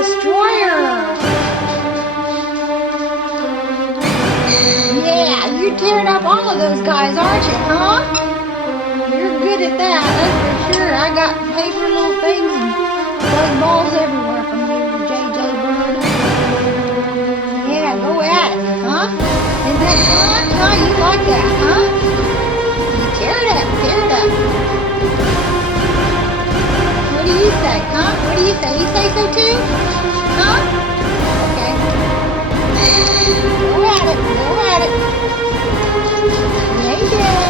destroyer. Yeah, you're tearing up all of those guys, aren't you, huh? You're good at that, that's for sure. I got paper little things and bug balls everywhere from you, JJ Bird. Yeah, go at it, huh? Isn't that fun? Huh? You like that, huh? You tear it up, tear it up. What do you say, huh? What do you say? You say so too? Huh? Okay. Go at it, go at it. Yay, yay.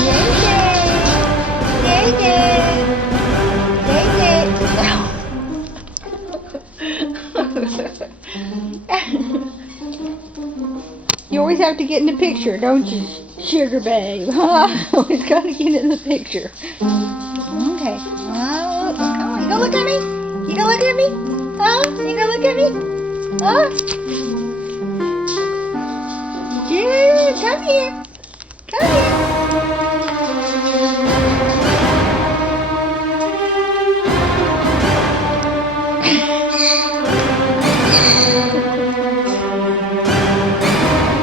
Yay, yay. Yay, yay. Yay, yay. You always have to get in the picture, don't you, sugar babe? Huh? Always got to get in the picture. Okay. Oh, come on. You gonna look at me? You gonna look at me? Huh? You gonna look at me? Huh? Yeah, come here. Come here.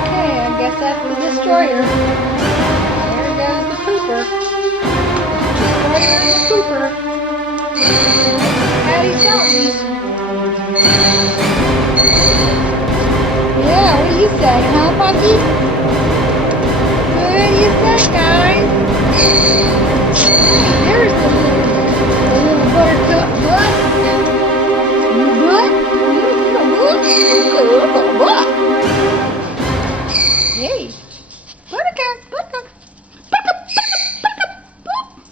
Okay, I guess that's the destroyer. There goes the pooper. Destroyer and the pooper. Howdy, something. Yeah, what do you say, huh, Bucky? What do you say, guys? There's the little buttercup butt. Butt? Butt? Butt?